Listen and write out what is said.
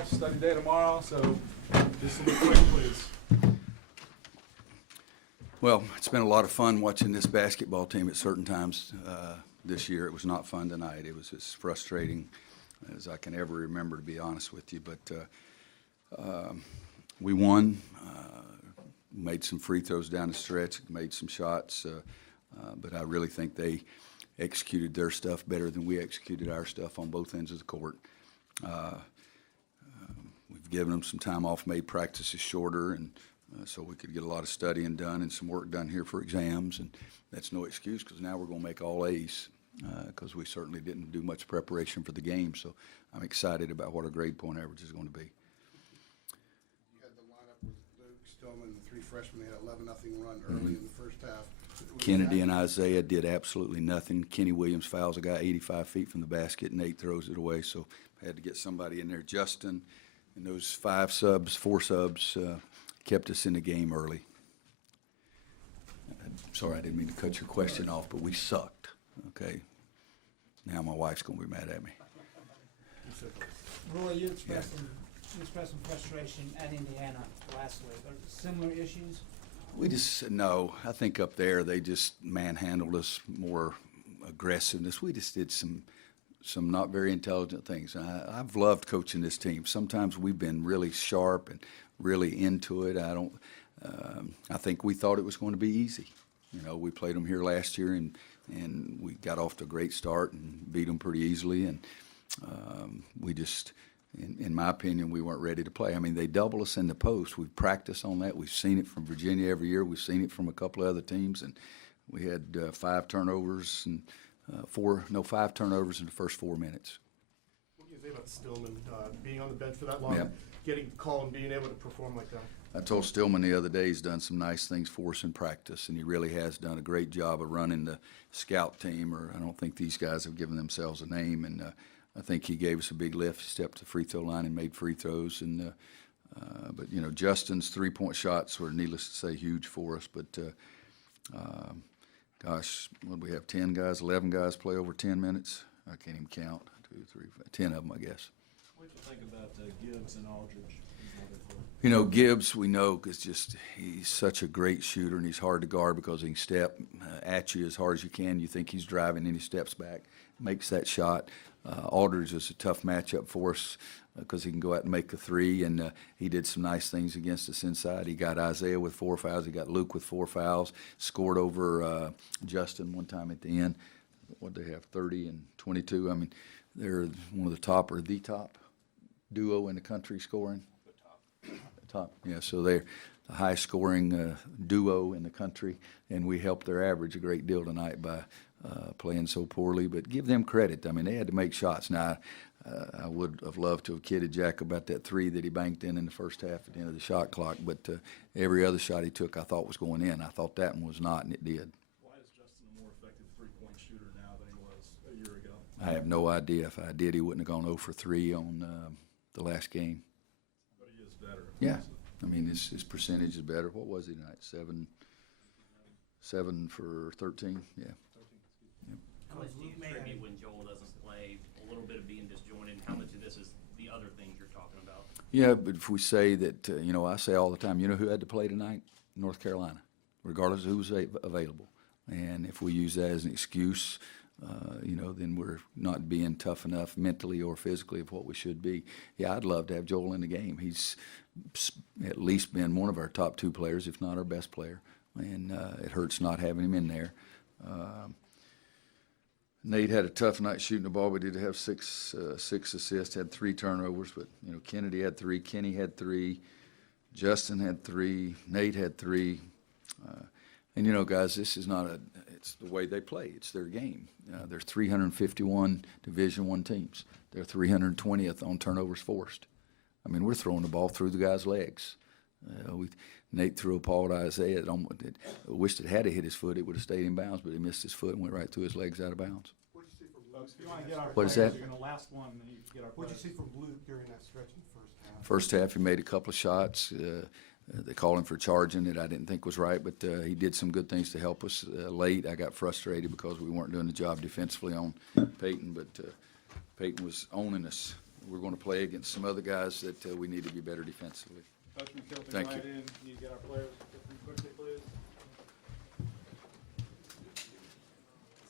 tomorrow, study day tomorrow, so this will be quick, please. Well, it's been a lot of fun watching this basketball team at certain times this year. It was not fun tonight. It was as frustrating as I can ever remember, to be honest with you. But we won, made some free throws down the stretch, made some shots, but I really think they executed their stuff better than we executed our stuff on both ends of the court. We've given them some time off, made practices shorter, and so we could get a lot of studying done and some work done here for exams. And that's no excuse, because now we're going to make all A's, because we certainly didn't do much preparation for the game. So I'm excited about what our grade point average is going to be. You had the lineup with Luke, Stillman, the three freshmen. They had 11-0 run early in the first half. Kennedy and Isaiah did absolutely nothing. Kenny Williams fouls a guy 85 feet from the basket, and Nate throws it away. So I had to get somebody in there. Justin and those four subs kept us in the game early. Sorry, I didn't mean to cut your question off, but we sucked. Okay. Now my wife's going to be mad at me. Roy, you expressed some frustration at Indiana last week. Are similar issues? No, I think up there they just manhandled us, more aggressiveness. We just did some not very intelligent things. I've loved coaching this team. Sometimes we've been really sharp and really into it. I think we thought it was going to be easy. You know, we played them here last year, and we got off to a great start and beat them pretty easily. And we just, in my opinion, we weren't ready to play. I mean, they double us in the post. We've practiced on that. We've seen it from Virginia every year. We've seen it from a couple of other teams. And we had 5 turnovers and 5 turnovers in the first 4 minutes. What do you think about Stillman being on the bench for that long, Yep. getting called and being able to perform like that? I told Stillman the other day he's done some nice things for us in practice, and he really has done a great job of running the scout team, or I don't think these guys have given themselves a name, and I think he gave us a big lift. He stepped to the free throw line and made free throws. And but, you know, Justin's three-point shots were, needless to say, huge for us. But, gosh, what do we have, 10 guys, 11 guys play over 10 minutes? I can't even count. 2, 3, 4, 10 of them, I guess. What do you think about Gibbs and Aldridge? You know, Gibbs, we know, because he's such a great shooter, and he's hard to guard because he can step at you as hard as you can. You think he's driving, and he steps back, makes that shot. Aldridge is a tough matchup for us because he can go out and make a three, and he did some nice things against us inside. He got Isaiah with 4 fouls. He got Luke with 4 fouls, scored over Justin one time at the end. What did they have, 30 and 22? I mean, they're one of the top or the top duo in the country scoring. Top, yeah, so they're the highest scoring duo in the country, and we helped their average a great deal tonight by playing so poorly. But give them credit. I mean, they had to make shots. Now, I would have loved to have kidded Jack about that 3 that he banked in the first half at the end of the shot clock, but every other shot he took I thought was going in. I thought that one was not, and it did. Why is Justin a more effective three-point shooter now than he was a year ago? I have no idea. If I did, he wouldn't have gone 0 for 3 on the last game. But he is better. Yeah, I mean, his percentage is better. What was he tonight? 7 for 13. Yeah. How much do you attribute when Joel doesn't play, a little bit of being disjointed, and how much of this is the other things you're talking about? Yeah, but if we say that, you know, I say all the time, you know who had to play tonight? North Carolina, regardless of who was available. And if we use that as an excuse, you know, then we're not being tough enough mentally or physically of what we should be. Yeah, I'd love to have Joel in the game. He's at least been one of our top 2 players, if not our best player. And it hurts not having him in there. Nate had a tough night shooting the ball. We did have 6 assists, had 3 turnovers, but, you know, Kennedy had 3, Kenny had 3, Justin had 3, Nate had 3. And, you know, guys, this is not it's the way they play. It's their game. There's 351 Division I teams. They're 320th on turnovers forced. I mean, we're throwing the ball through the guy's legs. Nate threw a ball to Isaiah. I wished it had hit his foot. It would have stayed in bounds, but he missed his foot and went right through his legs out of bounds. What did you see from Folks, Luke? if you want to get our What is players, that? you're going to last one, and then you get our What did players. you see from Luke during that stretch in the first half? First half, he made a couple of shots. They called him for charging that I didn't think was right, but he did some good things to help us late. I got frustrated because we weren't doing the job defensively on Peyton, but Peyton was owning us we're going to play against some other guys that we need to be better defensively. Coach, we killed Thank tonight you. in, need to get our